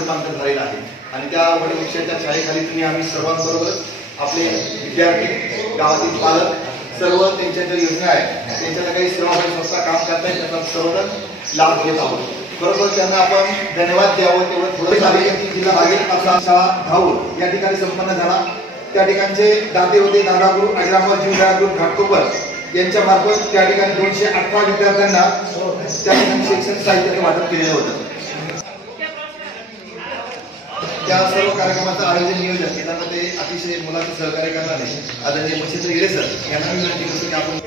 रूपांतर झालेलं आहे आणि त्या वटवृक्षाच्या छायेखाली तुम्ही आम्ही सर्वांबरोबर आपले विद्यार्थी, गावातील पालक, सर्व त्यांच्या ज्या योजना आहेत त्यांच्या काही सेवाभावी संस्था काम करतायत त्याचा सर्वजण लाभ घेत आहोत. बरोबर त्यांना आपण धन्यवाद द्यावं. तेवढं थोडं झाले की जिल्हा बागेत असा शाळा धावून या ठिकाणी संपन्न झाला. त्या ठिकाणचे दाते होते दादागुरु अजरामर जीवदागुरु घाटकोपर यांच्या मार्फत त्या ठिकाणी 218 विद्यार्थ्यांना त्या ठिकाणी शैक्षणिक साहित्याचं वाटप केलेलं होतं. त्या सर्व कार्यक्रमाचं आयोजन नियोजन यामध्ये अतिशय मुलाचं सहकार्य करणारे आदरणीय मच्छिंद्र हिरे सर यांना विनंती करतो की आपण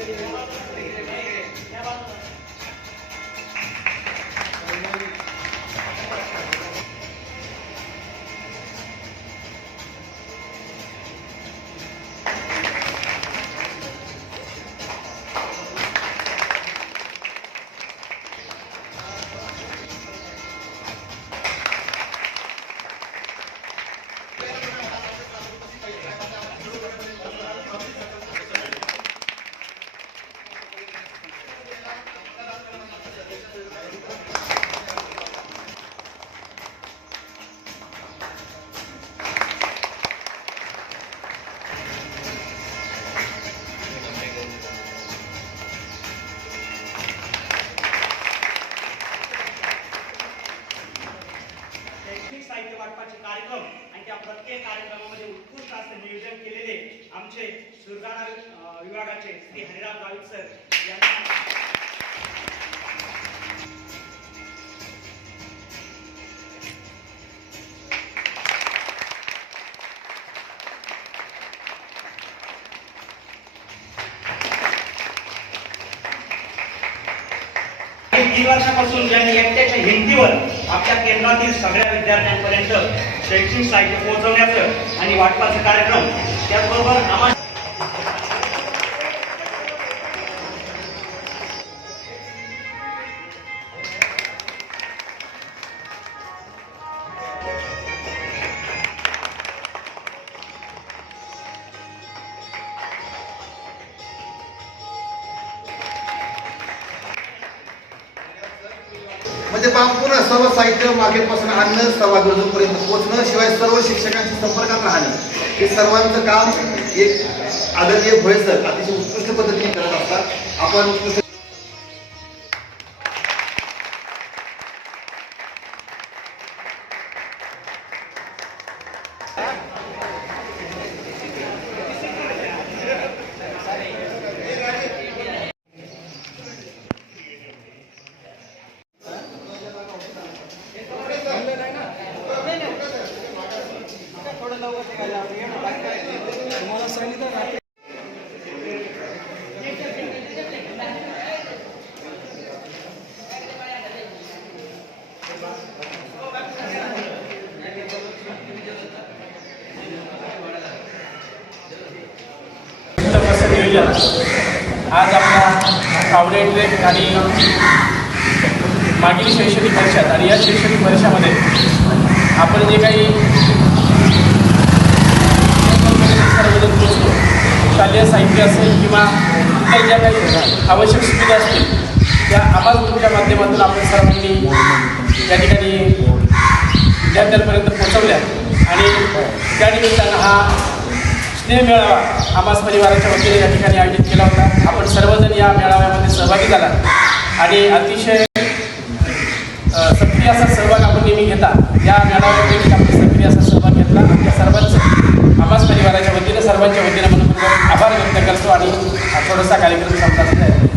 कार्यक्रम आणि त्या प्रत्येक कार्यक्रमामध्ये उत्कृष्ट असं नियोजन केलेले आमचे सुरगाणा विभागाचे श्री हरिराम गावित सर यांना तीन वर्षापासून ज्यांनी एकट्याच्या हिमतीवर आपल्या केंद्रातील सगळ्या विद्यार्थ्यांपर्यंत शैक्षणिक साहित्य पोहोचवण्याचं आणि वाटपाचं कार्यक्रम त्याचबरोबर आम्हाला म्हणजे पूर्ण सर्व साहित्य मागेपासून आणणं सर्व गरजूंपर्यंत पोहोचणं शिवाय सर्व शिक्षकांच्या संपर्कात राहणं हे सर्वांचं काम एक आदरणीय भोये सर अतिशय उत्कृष्ट पद्धतीने करत असतात. आपण उत्कृष्ट आज आपल्या आवडेट आणि मागील शैक्षणिक वर्षात आणि या शैक्षणिक वर्षामध्ये आपण जे काही सर्वजण पोहोचलो शालेय साहित्य असेल किंवा इतर ज्या काही आवश्यक सुविधा असतील त्या आम्हाला तुमच्या माध्यमातून आपण सर्वांनी या ठिकाणी विद्यार्थ्यांपर्यंत पोहोचवल्या आणि त्या निमित्तानं हा स्नेह मेळावा आमास परिवाराच्या वतीने या ठिकाणी आयोजित केला होता. आपण सर्वजण या मेळाव्यामध्ये सहभागी झाला आणि अतिशय सक्रिय असा सहभाग आपण नेहमी घेता. या मेळाव्यामध्ये आपण सक्रिय असा सहभाग घेतला. आपल्या सर्वांचं आमास परिवाराच्या वतीने सर्वांच्या वतीने म्हणून आभार व्यक्त करतो आणि थोडासा कार्यक्रम संपला.